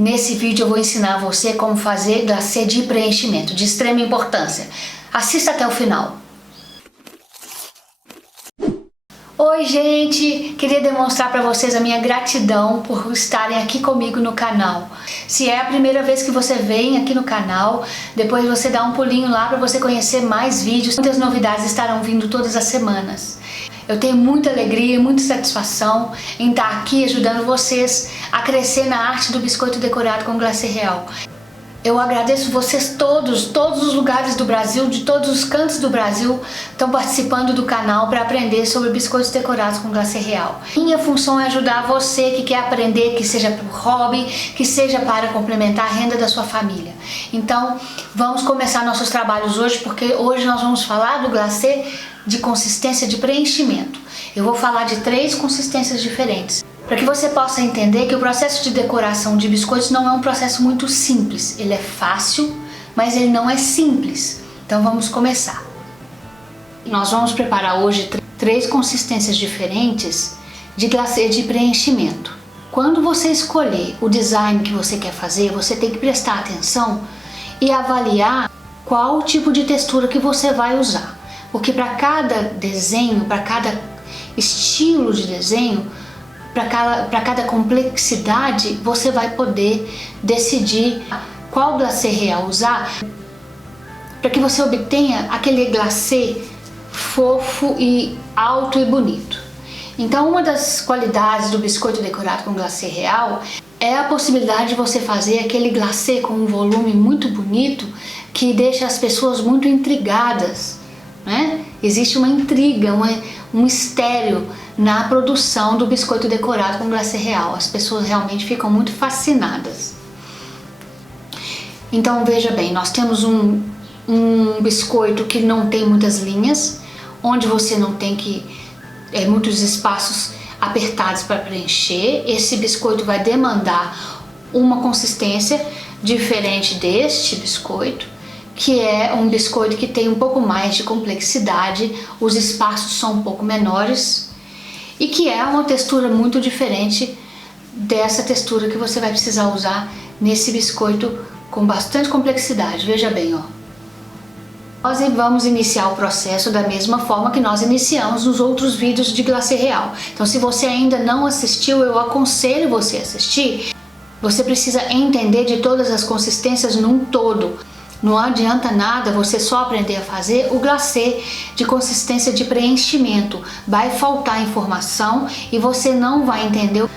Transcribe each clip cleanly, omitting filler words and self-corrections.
Nesse vídeo eu vou ensinar você como fazer glacê de preenchimento, de extrema importância. Assista até o final. Oi gente, queria demonstrar para vocês a minha gratidão por estarem aqui comigo no canal. Se é a primeira vez que você vem aqui no canal, depois você dá um pulinho lá para você conhecer mais vídeos. Muitas novidades estarão vindo todas as semanas. Eu tenho muita alegria e muita satisfação em estar aqui ajudando vocês a crescer na arte do biscoito decorado com glacê real. Eu agradeço vocês todos os lugares do Brasil, de todos os cantos do Brasil, estão participando do canal para aprender sobre biscoitos decorados com glacê real. Minha função é ajudar você que quer aprender, que seja para o hobby, que seja para complementar a renda da sua família. Então, vamos começar nossos trabalhos hoje, porque hoje nós vamos falar do glacê de consistência de preenchimento. Eu vou falar de 3 consistências diferentes, para que você possa entender que o processo de decoração de biscoitos não é um processo muito simples. Ele é fácil, mas ele não é simples. Então vamos começar. Nós vamos preparar hoje 3 consistências diferentes de glacê de preenchimento. Quando você escolher o design que você quer fazer, você tem que prestar atenção e avaliar qual tipo de textura que você vai usar. Porque para cada desenho, para cada estilo de desenho, para cada complexidade, você vai poder decidir qual glacê real usar para que você obtenha aquele glacê fofo e alto e bonito. Então, uma das qualidades do biscoito decorado com glacê real é a possibilidade de você fazer aquele glacê com um volume muito bonito que deixa as pessoas muito intrigadas, né? Existe uma intriga, um mistério na produção do biscoito decorado com glacê real. As pessoas realmente ficam muito fascinadas. Então veja bem, nós temos um biscoito que não tem muitas linhas, onde você não tem muitos espaços apertados para preencher. Esse biscoito vai demandar uma consistência diferente deste biscoito, que é um biscoito que tem um pouco mais de complexidade, os espaços são um pouco menores e que é uma textura muito diferente dessa textura que você vai precisar usar nesse biscoito com bastante complexidade. Veja bem, ó. Nós vamos iniciar o processo da mesma forma que nós iniciamos nos outros vídeos de glacê real. Então, se você ainda não assistiu, eu aconselho você a assistir. Você precisa entender de todas as consistências num todo. Não adianta nada você só aprender a fazer o glacê de consistência de preenchimento. Vai faltar informação e você não vai entender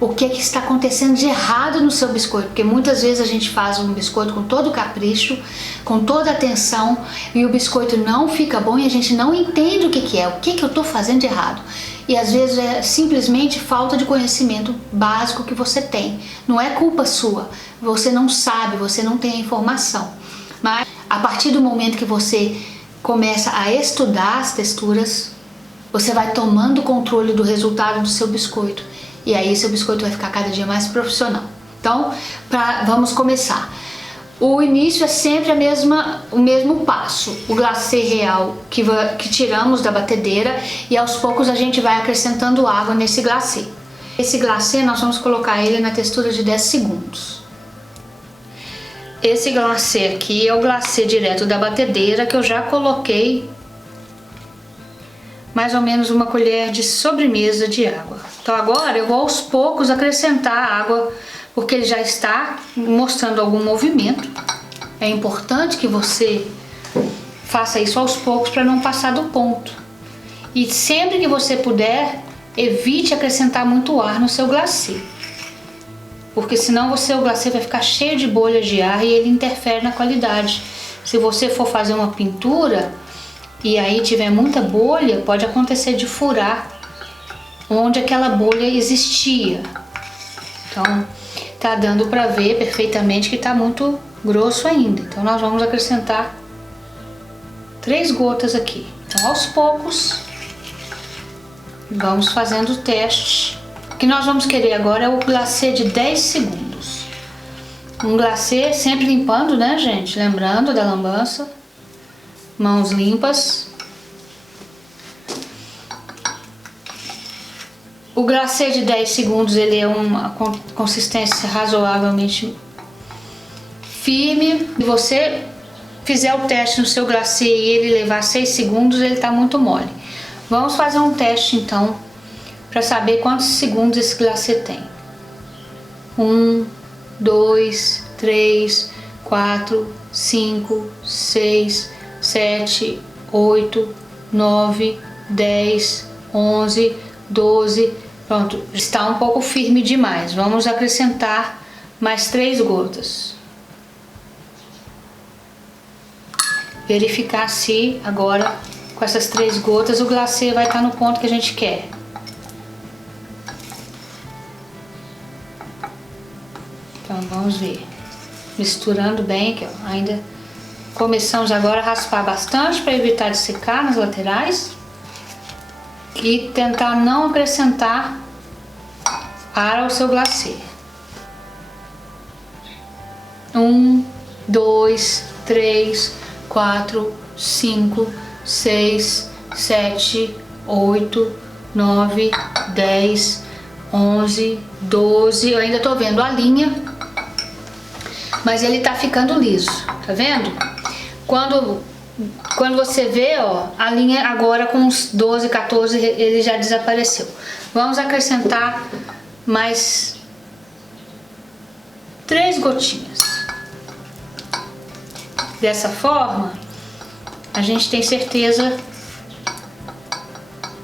o que está acontecendo de errado no seu biscoito. Porque muitas vezes a gente faz um biscoito com todo capricho, com toda atenção, e o biscoito não fica bom e a gente não entende o que é, o que eu estou fazendo de errado. E às vezes é simplesmente falta de conhecimento básico que você tem. Não é culpa sua, você não sabe, você não tem a informação. Mas a partir do momento que você começa a estudar as texturas, você vai tomando controle do resultado do seu biscoito. E aí seu biscoito vai ficar cada dia mais profissional. Então, vamos começar. O início é sempre o mesmo passo. O glacê real que tiramos da batedeira e aos poucos a gente vai acrescentando água nesse glacê. Esse glacê nós vamos colocar ele na textura de 10 segundos. Esse glacê aqui é o glacê direto da batedeira que eu já coloquei mais ou menos uma colher de sobremesa de água. Então agora eu vou aos poucos acrescentar a água, porque ele já está mostrando algum movimento. É importante que você faça isso aos poucos para não passar do ponto. E sempre que você puder, evite acrescentar muito ar no seu glacê, porque senão o glacê vai ficar cheio de bolhas de ar e ele interfere na qualidade. Se você for fazer uma pintura e aí tiver muita bolha, pode acontecer de furar onde aquela bolha existia. Então tá dando para ver perfeitamente que tá muito grosso ainda. Então nós vamos acrescentar 3 gotas aqui. Então aos poucos vamos fazendo o teste. O que nós vamos querer agora é o glacê de 10 segundos. Um glacê sempre limpando, né, gente? Lembrando da lambança. Mãos limpas. O glacê de 10 segundos ele é uma consistência razoavelmente firme. Se você fizer o teste no seu glacê e ele levar 6 segundos, ele está muito mole. Vamos fazer um teste então para saber quantos segundos esse glacê tem. 1, 2, 3, 4, 5, 6, 7, 8, 9, 10, 11, 12. Pronto, está um pouco firme demais. Vamos acrescentar mais 3 gotas. Verificar se agora com essas 3 gotas o glacê vai estar no ponto que a gente quer. Então vamos ver. Misturando bem aqui, ó. Ainda começamos agora a raspar bastante para evitar de secar nas laterais e tentar não acrescentar ar ao seu glacê. 1, 2, 3, 4, 5, 6, 7, 8, 9, 10, 11, 12. Eu ainda tô vendo a linha, mas ele tá ficando liso, tá vendo? Quando você vê, ó, a linha agora com uns 12, 14, ele já desapareceu. Vamos acrescentar mais 3 gotinhas. Dessa forma, a gente tem certeza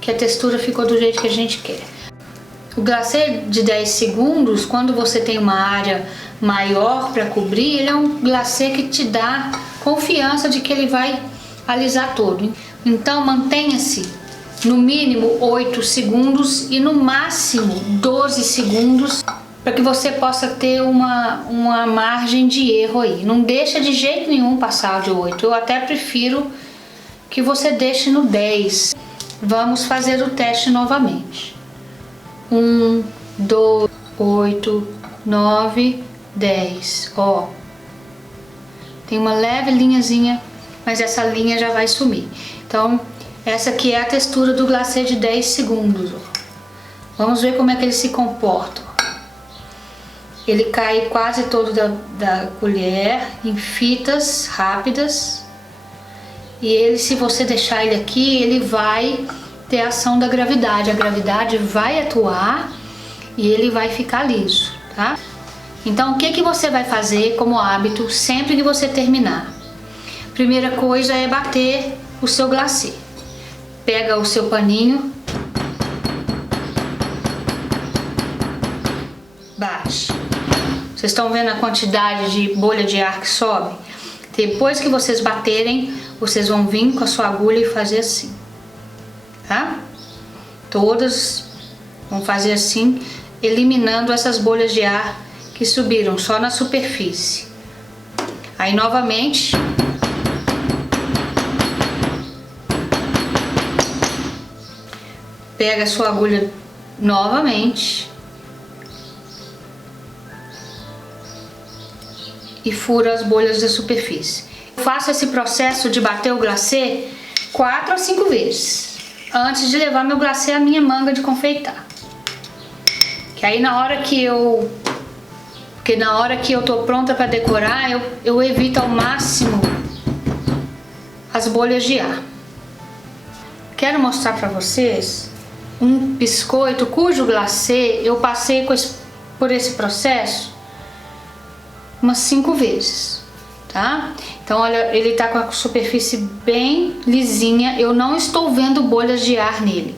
que a textura ficou do jeito que a gente quer. O glacê de 10 segundos, quando você tem uma área maior para cobrir, ele é um glacê que te dá confiança de que ele vai alisar todo. Então mantenha-se no mínimo 8 segundos e no máximo 12 segundos para que você possa ter uma margem de erro aí. Não deixa de jeito nenhum passar de 8. Eu até prefiro que você deixe no 10. Vamos fazer o teste novamente. 1, 2, 8, 9, 10. Ó, tem uma leve linhazinha, mas essa linha já vai sumir. Então, essa aqui é a textura do glacê de 10 segundos. Ó. Vamos ver como é que ele se comporta. Ele cai quase todo da colher em fitas rápidas. E ele, se você deixar ele aqui, ele vai ter a ação da gravidade. A gravidade vai atuar e ele vai ficar liso, tá? Então, o que você vai fazer como hábito sempre que você terminar? Primeira coisa é bater o seu glacê. Pega o seu paninho, bate. Vocês estão vendo a quantidade de bolha de ar que sobe? Depois que vocês baterem, vocês vão vir com a sua agulha e fazer assim, tá? Todas vão fazer assim, eliminando essas bolhas de ar que subiram só na superfície. Aí novamente, pega a sua agulha novamente e fura as bolhas da superfície. Eu faço esse processo de bater o glacê 4 a 5 vezes antes de levar meu glacê à minha manga de confeitar. Que aí na hora que eu tô pronta para decorar, eu evito ao máximo as bolhas de ar. Quero mostrar para vocês um biscoito cujo glacê eu passei por esse processo umas 5 vezes, tá? Então olha, ele tá com a superfície bem lisinha, eu não estou vendo bolhas de ar nele.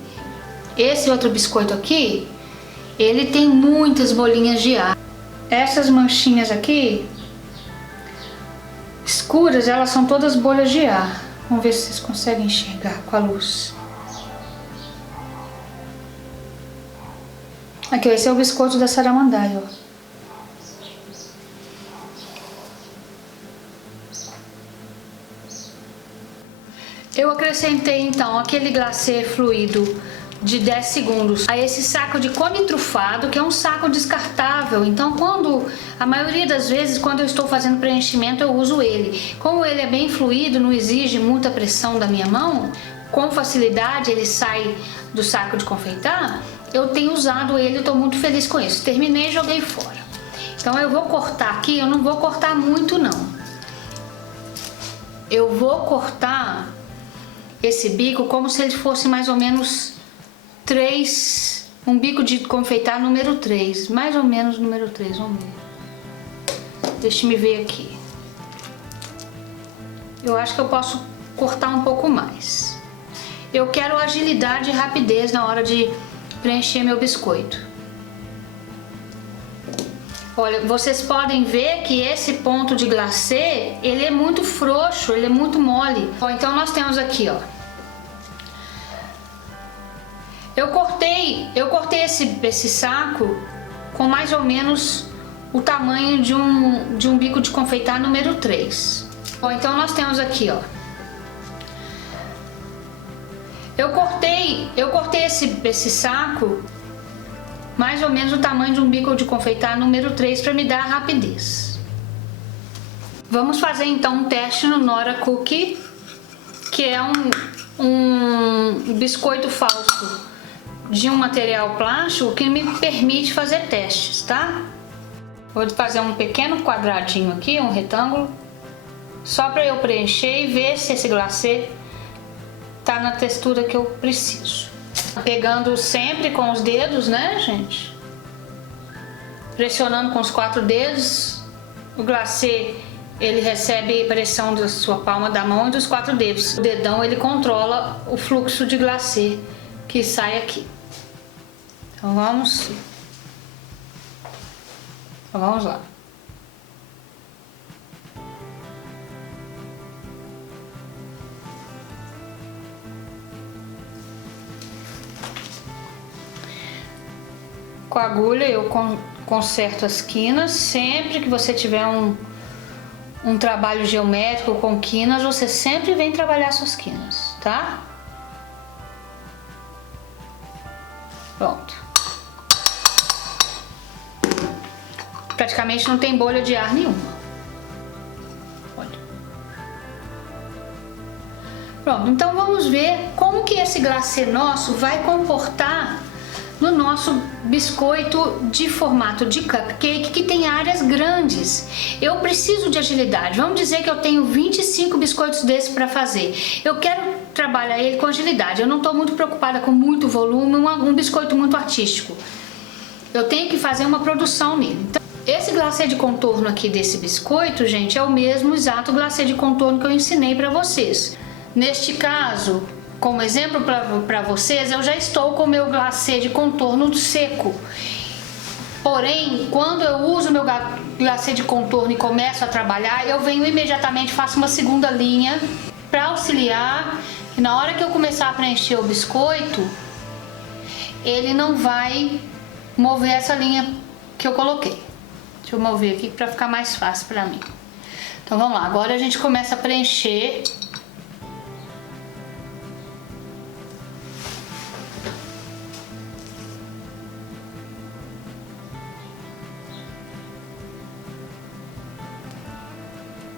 Esse outro biscoito aqui, ele tem muitas bolinhas de ar. Essas manchinhas aqui, escuras, elas são todas bolhas de ar. Vamos ver se vocês conseguem enxergar com a luz. Aqui, ó, esse é o biscoito da Saramandaia, ó. Eu acrescentei então aquele glacê fluido de 10 segundos a esse saco de cone trufado, que é um saco descartável. Então a maioria das vezes quando eu estou fazendo preenchimento eu uso ele. Como ele é bem fluido, não exige muita pressão da minha mão, com facilidade ele sai do saco de confeitar, eu tenho usado ele, eu tô muito feliz com isso. Terminei e joguei fora. Então eu vou cortar aqui, eu não vou cortar muito não. Eu vou cortar esse bico como se ele fosse mais ou menos 3, um bico de confeitar número 3, mais ou menos número 3, vamos ver. Deixa eu ver aqui. Eu acho que eu posso cortar um pouco mais. Eu quero agilidade e rapidez na hora de preencher meu biscoito. Olha, vocês podem ver que esse ponto de glacê, ele é muito frouxo, ele é muito mole. Ó, então nós temos aqui, ó. Eu cortei esse saco com mais ou menos o tamanho de um bico de confeitar número 3. Ó, então nós temos aqui, ó. Eu cortei esse saco mais ou menos o tamanho de um bico de confeitar número 3 para me dar rapidez. Vamos fazer então um teste no Nora Cookie, que é um biscoito falso de um material plástico que me permite fazer testes, tá? Vou fazer um pequeno quadradinho aqui, um retângulo, só para eu preencher e ver se esse glacê tá na textura que eu preciso. Pegando sempre com os dedos, né, gente? Pressionando com os 4 dedos. O glacê, ele recebe pressão da sua palma da mão e dos 4 dedos. O dedão, ele controla o fluxo de glacê que sai aqui. Então vamos lá. Com a agulha eu conserto as quinas. Sempre que você tiver um trabalho geométrico com quinas, você sempre vem trabalhar suas quinas, tá? Pronto. Praticamente não tem bolha de ar nenhuma. Olha. Pronto, então vamos ver como que esse glacê nosso vai comportar no nosso biscoito de formato de cupcake, que tem áreas grandes. Eu preciso de agilidade. Vamos dizer que eu tenho 25 biscoitos desses para fazer. Eu quero trabalhar ele com agilidade. Eu não estou muito preocupada com muito volume, um biscoito muito artístico. Eu tenho que fazer uma produção nele. Então, esse glacê de contorno aqui desse biscoito, gente, é o mesmo exato glacê de contorno que eu ensinei para vocês. Neste caso, como exemplo para vocês, eu já estou com o meu glacê de contorno seco. Porém, quando eu uso o meu glacê de contorno e começo a trabalhar, eu venho imediatamente, faço uma segunda linha para auxiliar. E na hora que eu começar a preencher o biscoito, ele não vai mover essa linha que eu coloquei. Deixa eu mover aqui para ficar mais fácil para mim. Então vamos lá, agora a gente começa a preencher.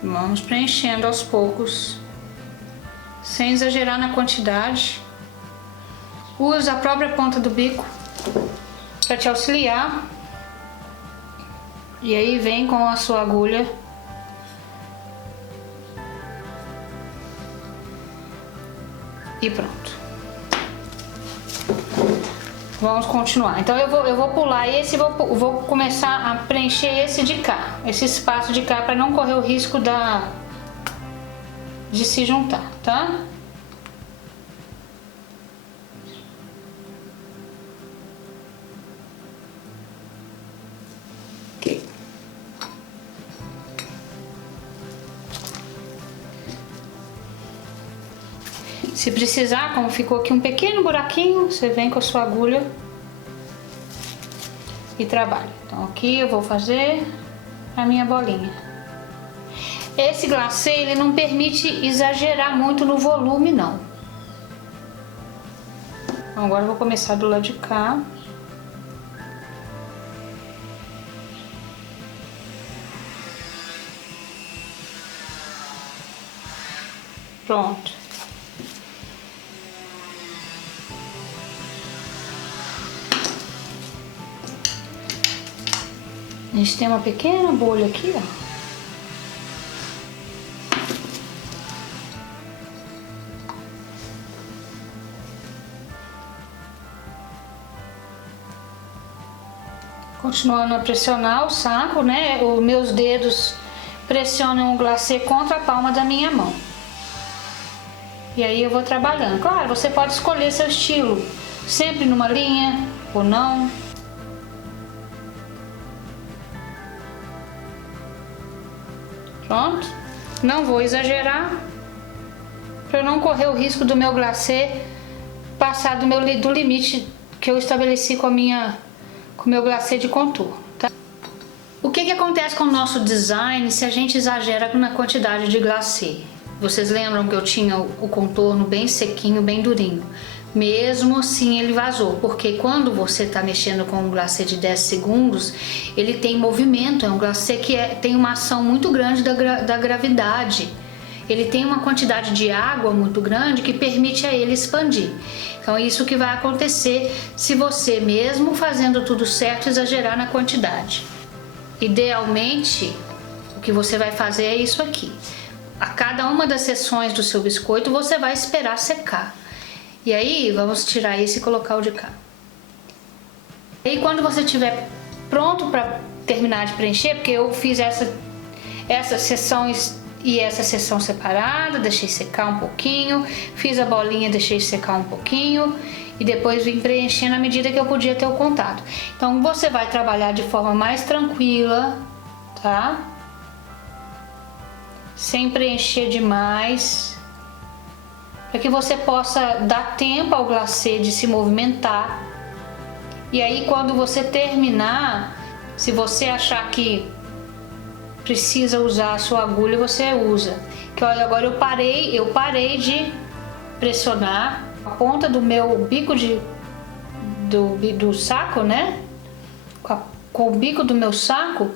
Vamos preenchendo aos poucos, sem exagerar na quantidade. Usa a própria ponta do bico para te auxiliar. E aí vem com a sua agulha e pronto. Vamos continuar. Então eu vou pular esse e vou começar a preencher esse de cá, esse espaço de cá, para não correr o risco de se juntar, tá? Ok. Se precisar, como ficou aqui um pequeno buraquinho, você vem com a sua agulha e trabalha. Então aqui eu vou fazer a minha bolinha. Esse glacê, ele não permite exagerar muito no volume, não. Então, agora eu vou começar do lado de cá. Pronto. gente tem uma pequena bolha aqui, ó. Continuando a pressionar o saco, né? Os meus dedos pressionam o glacê contra a palma da minha mão. E aí eu vou trabalhando. Claro, você pode escolher seu estilo, sempre numa linha ou não. Pronto. Não vou exagerar, para não correr o risco do meu glacê passar do limite que eu estabeleci com o meu glacê de contorno, tá? O que acontece com o nosso design se a gente exagera na quantidade de glacê? Vocês lembram que eu tinha o contorno bem sequinho, bem durinho? Mesmo assim ele vazou, porque quando você está mexendo com um glacê de 10 segundos, ele tem movimento, é um glacê que tem uma ação muito grande da gravidade. Ele tem uma quantidade de água muito grande que permite a ele expandir. Então é isso que vai acontecer se você, mesmo fazendo tudo certo, exagerar na quantidade. Idealmente, o que você vai fazer é isso aqui. A cada uma das seções do seu biscoito, você vai esperar secar. E aí, vamos tirar esse e colocar o de cá. E aí, quando você estiver pronto para terminar de preencher, porque eu fiz essa seção e essa seção separada, deixei secar um pouquinho, fiz a bolinha, deixei secar um pouquinho e depois vim preenchendo à medida que eu podia ter o contato. Então você vai trabalhar de forma mais tranquila, tá? Sem preencher demais, para que você possa dar tempo ao glacê de se movimentar. E aí quando você terminar, se você achar que precisa usar a sua agulha, você usa. Que olha, agora eu parei de pressionar a ponta do meu bico do saco, né? Com o bico do meu saco,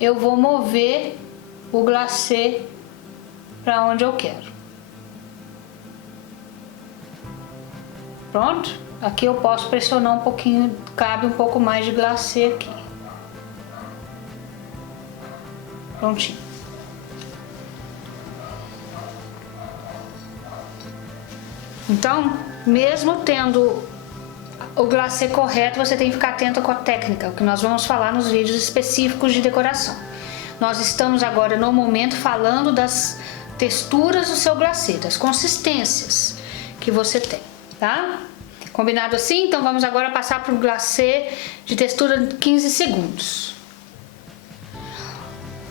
eu vou mover o glacê para onde eu quero. Pronto? Aqui eu posso pressionar um pouquinho, cabe um pouco mais de glacê aqui. Prontinho. Então, mesmo tendo o glacê correto, você tem que ficar atento com a técnica, o que nós vamos falar nos vídeos específicos de decoração. Nós estamos agora no momento falando das texturas do seu glacê, das consistências que você tem, tá? Combinado assim? Então vamos agora passar para o glacê de textura de 15 segundos.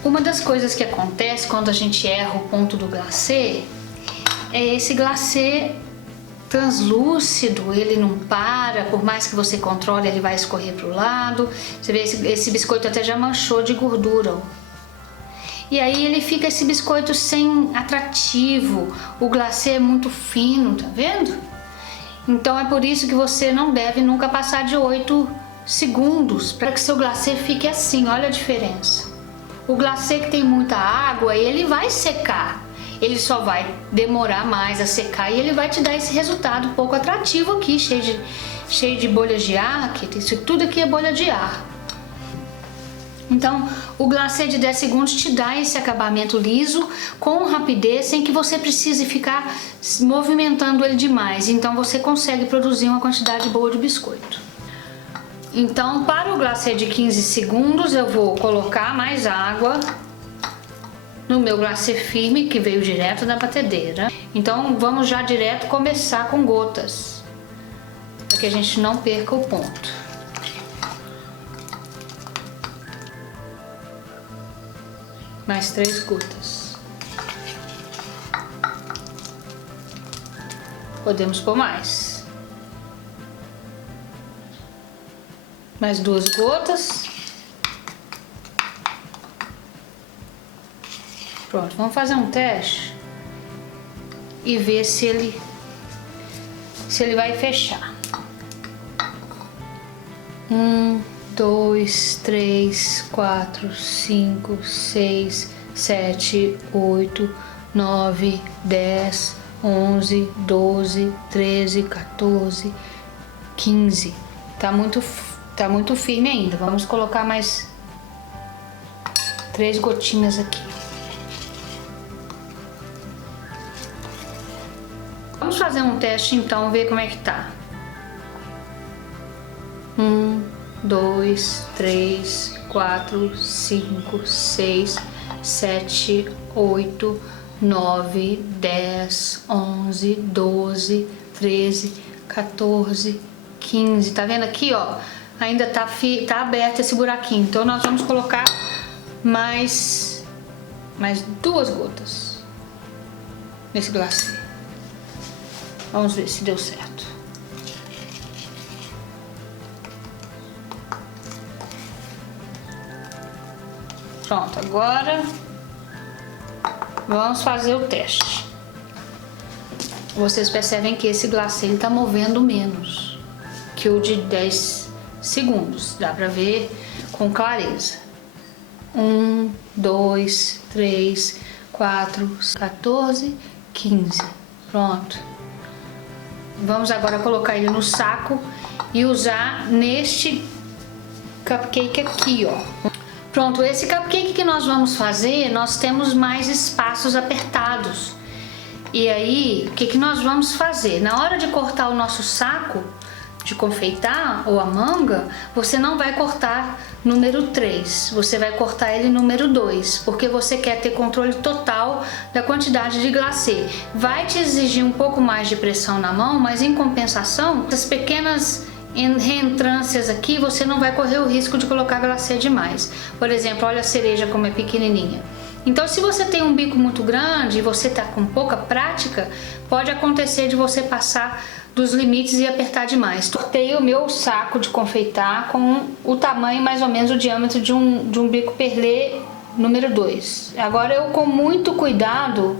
Uma das coisas que acontece quando a gente erra o ponto do glacê é esse glacê translúcido, ele não para, por mais que você controle, ele vai escorrer para o lado. Você vê, esse biscoito até já manchou de gordura, ó. E aí ele fica esse biscoito sem atrativo, o glacê é muito fino, tá vendo? Então é por isso que você não deve nunca passar de 8 segundos, para que seu glacê fique assim, olha a diferença. O glacê que tem muita água, ele vai secar, ele só vai demorar mais a secar e ele vai te dar esse resultado pouco atrativo aqui, cheio de bolhas de ar, isso tudo aqui é bolha de ar. Então, o glacê de 10 segundos te dá esse acabamento liso, com rapidez, sem que você precise ficar movimentando ele demais. Então, você consegue produzir uma quantidade boa de biscoito. Então, para o glacê de 15 segundos, eu vou colocar mais água no meu glacê firme, que veio direto da batedeira. Então, vamos já direto começar com gotas, para que a gente não perca o ponto. Mais 3 gotas. Podemos pôr mais. Mais 2 gotas. Pronto, vamos fazer um teste e ver se ele vai fechar. 1, 2, 3, 4, 5, 6, 7, 8, 9, 10, 11, 12, 13, 14, 15. Tá muito firme ainda. Vamos colocar mais 3 gotinhas aqui. Vamos fazer um teste então, ver como é que tá. 1, 2, 3, 4, 5, 6, 7, 8, 9, 10, 11, 12, 13, 14, 15. Tá vendo aqui, ó? Ainda tá aberto esse buraquinho. Então nós vamos colocar mais 2 gotas nesse glacê. Vamos ver se deu certo. Pronto, agora vamos fazer o teste. Vocês percebem que esse glacê ele tá movendo menos que o de 10 segundos. Dá pra ver com clareza. 1, 2, 3, 4, 14, 15. Pronto. Vamos agora colocar ele no saco e usar neste cupcake aqui, ó. Pronto, esse cupcake que nós vamos fazer, nós temos mais espaços apertados. E aí, o que nós vamos fazer? Na hora de cortar o nosso saco de confeitar ou a manga, você não vai cortar número 3, você vai cortar ele número 2, porque você quer ter controle total da quantidade de glacê. Vai te exigir um pouco mais de pressão na mão, mas em compensação, essas pequenas reentrâncias aqui, você não vai correr o risco de colocar glacê demais. Por exemplo, olha a cereja como é pequenininha. Então, se você tem um bico muito grande e você tá com pouca prática, pode acontecer de você passar dos limites e apertar demais. Cortei o meu saco de confeitar com o tamanho mais ou menos o diâmetro de um bico perlé número 2. Agora eu, com muito cuidado,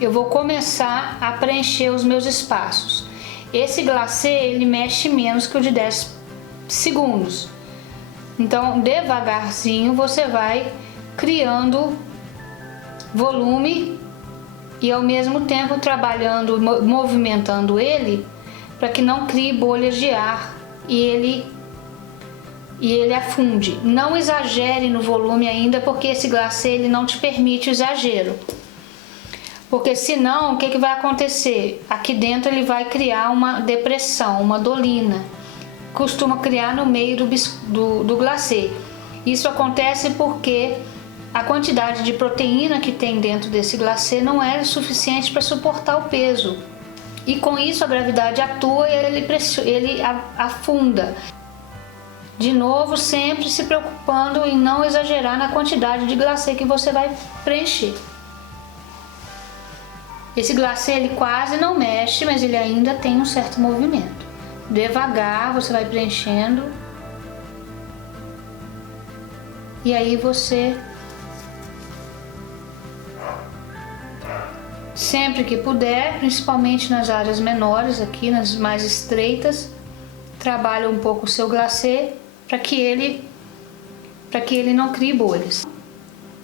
eu vou começar a preencher os meus espaços. Esse glacê ele mexe menos que o de 10 segundos. Então, devagarzinho você vai criando volume e ao mesmo tempo trabalhando, movimentando ele para que não crie bolhas de ar e ele afunde. Não exagere no volume ainda, porque esse glacê ele não te permite o exagero. Porque senão, o que vai acontecer? Aqui dentro ele vai criar uma depressão, uma dolina. Costuma criar no meio do glacê. Isso acontece porque a quantidade de proteína que tem dentro desse glacê não é suficiente para suportar o peso. E com isso a gravidade atua e ele afunda. De novo, sempre se preocupando em não exagerar na quantidade de glacê que você vai preencher. Esse glacê ele quase não mexe, mas ele ainda tem um certo movimento. Devagar você vai preenchendo. E aí você, sempre que puder, principalmente nas áreas menores, aqui nas mais estreitas, trabalha um pouco o seu glacê para que ele não crie bolhas.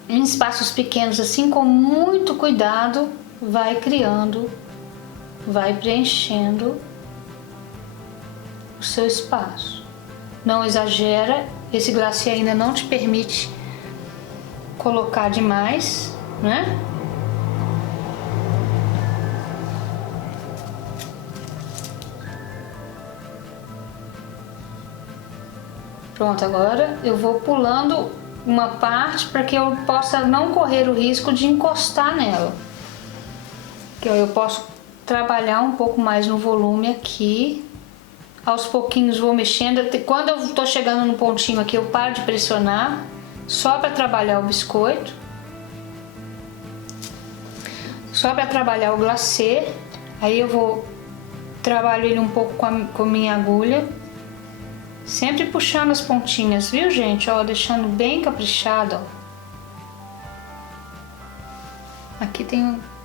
Em espaços pequenos assim, com muito cuidado, vai criando, vai preenchendo o seu espaço. Não exagera, esse glacê ainda não te permite colocar demais, né? Pronto, agora eu vou pulando uma parte para que eu possa não correr o risco de encostar nela. Que eu posso trabalhar um pouco mais no volume aqui. Aos pouquinhos vou mexendo. Quando eu tô chegando no pontinho aqui, eu paro de pressionar, só para trabalhar o biscoito. Só para trabalhar o glacê. Aí eu trabalho ele um pouco com a minha agulha. Sempre puxando as pontinhas, viu, gente? Ó, deixando bem caprichado, ó. Aqui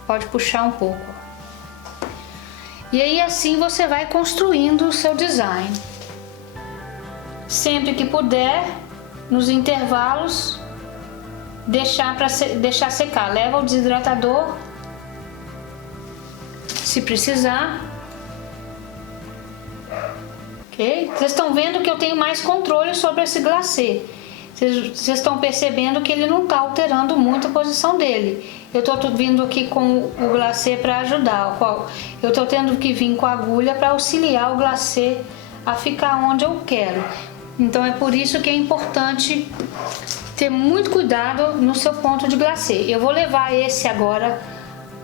pode puxar um pouco. E aí assim você vai construindo o seu design. Sempre que puder, nos intervalos, deixar secar. Leva ao desidratador, se precisar. Ok? Vocês estão vendo que eu tenho mais controle sobre esse glacê. Vocês estão percebendo que ele não está alterando muito a posição dele. Eu estou vindo aqui com o glacê para ajudar. Eu estou tendo que vir com a agulha para auxiliar o glacê a ficar onde eu quero. Então é por isso que é importante ter muito cuidado no seu ponto de glacê. Eu vou levar esse agora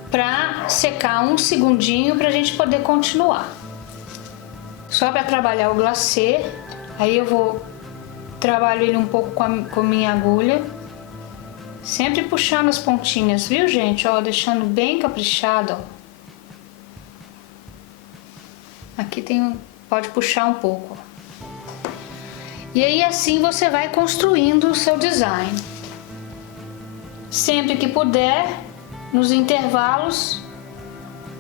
para secar um segundinho para a gente poder continuar. Só para trabalhar o glacê, aí eu trabalho ele um pouco com minha agulha, sempre puxando as pontinhas, viu, gente? Ó, deixando bem caprichado, ó. Aqui pode puxar um pouco. E aí assim você vai construindo o seu design. Sempre que puder, nos intervalos,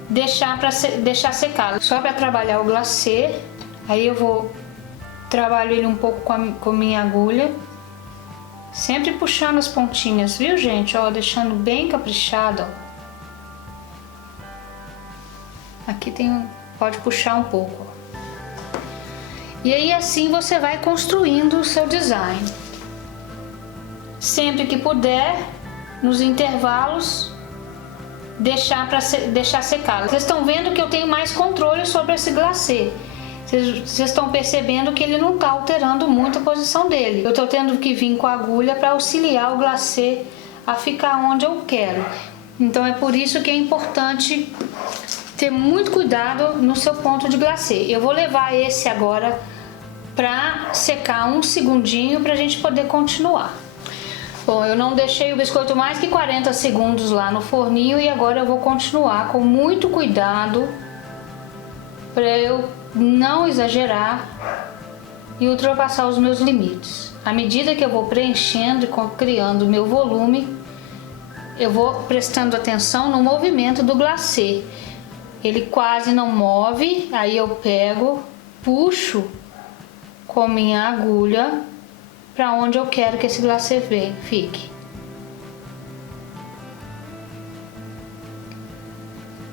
deixar secar. Só para trabalhar o glacê, aí eu trabalho ele um pouco com minha agulha, sempre puxando as pontinhas, viu, gente? Ó, deixando bem caprichado, ó. Aqui pode puxar um pouco. E aí assim você vai construindo o seu design. Sempre que puder, nos intervalos, deixar secar. Vocês estão vendo que eu tenho mais controle sobre esse glacê. Vocês estão percebendo que ele não está alterando muito a posição dele. Eu estou tendo que vir com a agulha para auxiliar o glacê a ficar onde eu quero. Então é por isso que é importante ter muito cuidado no seu ponto de glacê. Eu vou levar esse agora para secar um segundinho para a gente poder continuar. Bom, eu não deixei o biscoito mais que 40 segundos lá no forninho e agora eu vou continuar com muito cuidado para eu não exagerar e ultrapassar os meus limites. À medida que eu vou preenchendo e criando o meu volume, eu vou prestando atenção no movimento do glacê. Ele quase não move, aí eu pego, puxo com minha agulha para onde eu quero que esse glacê fique.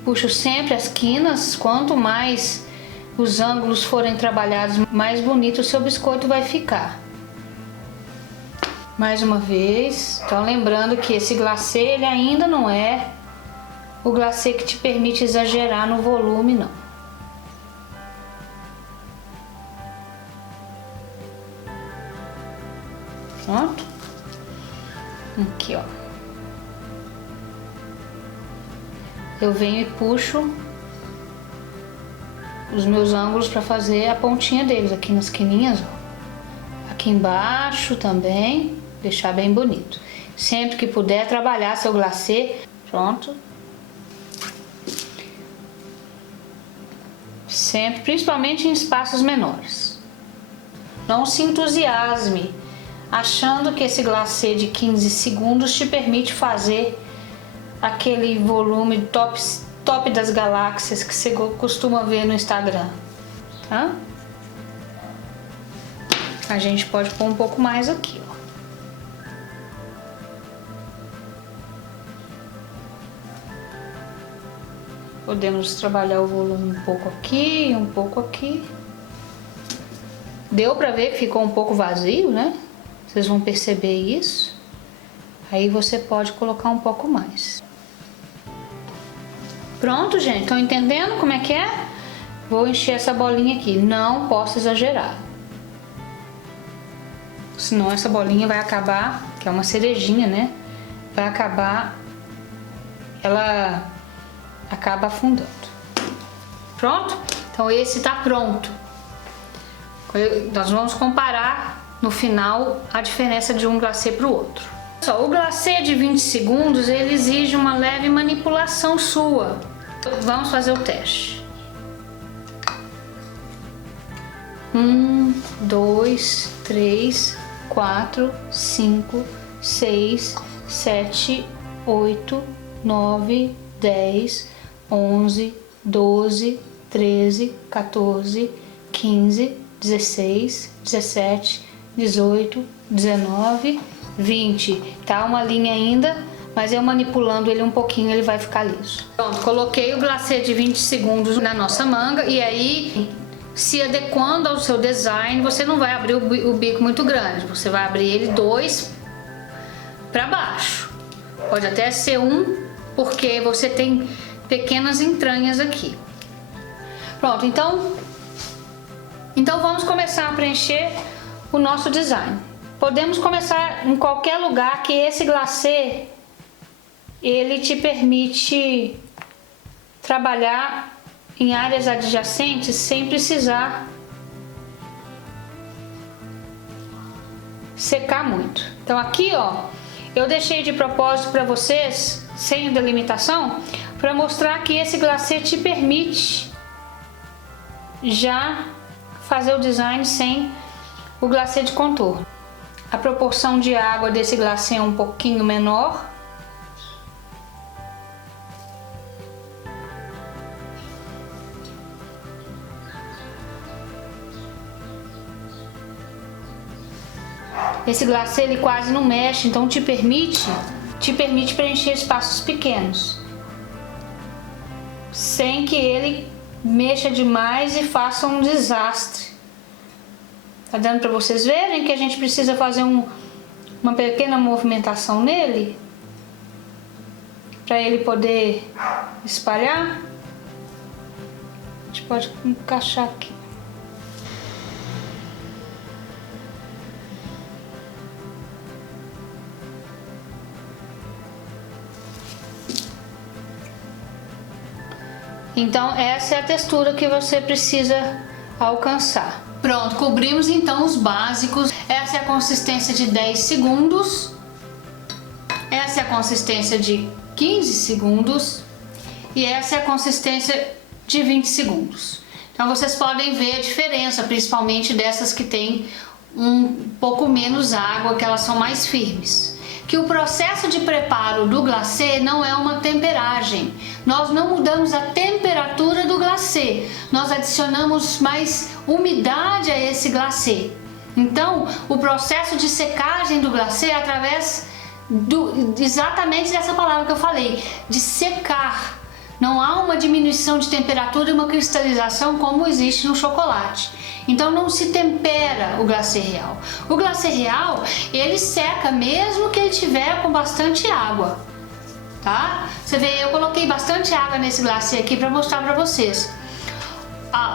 Puxo sempre as quinas, quanto mais os ângulos forem trabalhados, mais bonito o seu biscoito vai ficar. Mais uma vez, então lembrando que esse glacê ele ainda não é o glacê que te permite exagerar no volume, não. Pronto. Aqui, ó. Eu venho e puxo os meus ângulos para fazer a pontinha deles aqui nas quininhas, ó. Aqui embaixo também, deixar bem bonito. Sempre que puder trabalhar seu glacê, pronto. Sempre, principalmente em espaços menores. Não se entusiasme achando que esse glacê de 15 segundos te permite fazer aquele volume top das galáxias que você costuma ver no Instagram, tá? A gente pode pôr um pouco mais aqui, ó. Podemos trabalhar o volume um pouco aqui, um pouco aqui. Deu pra ver que ficou um pouco vazio, né? Vocês vão perceber isso. Aí você pode colocar um pouco mais. Pronto, gente. Estão entendendo como é que é? Vou encher essa bolinha aqui. Não posso exagerar. Senão essa bolinha vai acabar, que é uma cerejinha, né? Vai acabar, ela acaba afundando. Pronto? Então esse tá pronto. Nós vamos comparar no final a diferença de um glacê para o outro. Só, o glacê de 20 segundos ele exige uma leve manipulação sua. Vamos fazer o teste. 1, 2, 3, 4, 5, 6, 7, 8, 9, 10, 11, 12, 13, 14, 15, 16, 17, 18, 19, 20. Tá uma linha ainda, mas eu manipulando ele um pouquinho ele vai ficar liso. Pronto, coloquei o glacê de 20 segundos na nossa manga e aí se adequando ao seu design, você não vai abrir o bico muito grande, você vai abrir ele 2 para baixo. Pode até ser 1, porque você tem pequenas entranhas aqui. Pronto, então vamos começar a preencher o nosso design. Podemos começar em qualquer lugar que esse glacê ele te permite trabalhar em áreas adjacentes sem precisar secar muito. Então aqui, ó, eu deixei de propósito para vocês sem delimitação para mostrar que esse glacê te permite já fazer o design sem o glacê de contorno. A proporção de água desse glacê é um pouquinho menor. Esse glacê ele quase não mexe, então te permite preencher espaços pequenos, sem que ele mexa demais e faça um desastre. Tá dando para vocês verem que a gente precisa fazer uma pequena movimentação nele para ele poder espalhar. A gente pode encaixar aqui. Então essa é a textura que você precisa alcançar. Pronto, cobrimos então os básicos. Essa é a consistência de 10 segundos. Essa é a consistência de 15 segundos. E essa é a consistência de 20 segundos. Então vocês podem ver a diferença, principalmente dessas que tem um pouco menos água, que elas são mais firmes. Que o processo de preparo do glacê não é uma temperagem. Nós não mudamos a temperatura do glacê, nós adicionamos mais umidade a esse glacê. Então, o processo de secagem do glacê é através exatamente dessa palavra que eu falei, de secar. Não há uma diminuição de temperatura e uma cristalização como existe no chocolate. Então não se tempera o glacê real. O glacê real, ele seca mesmo que ele tiver com bastante água, tá? Você vê, eu coloquei bastante água nesse glacê aqui para mostrar para vocês.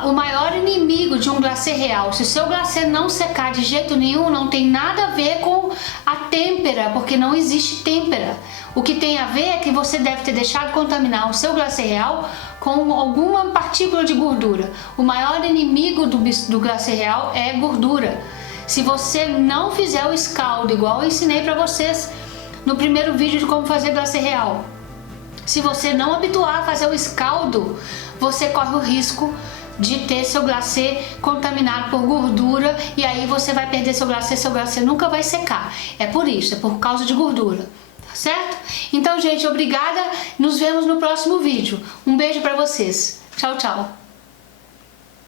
O maior inimigo de um glacê real, se o seu glacê não secar de jeito nenhum, não tem nada a ver com a têmpera, porque não existe têmpera. O que tem a ver é que você deve ter deixado contaminar o seu glacê real com alguma partícula de gordura. O maior inimigo do glacê real é gordura. Se você não fizer o escaldo, igual eu ensinei para vocês no primeiro vídeo de como fazer glacê real, se você não habituar a fazer o escaldo, você corre o risco de ter seu glacê contaminado por gordura e aí você vai perder seu glacê nunca vai secar. É por isso, é por causa de gordura. Certo? Então, gente, obrigada. Nos vemos no próximo vídeo. Um beijo pra vocês. Tchau, tchau.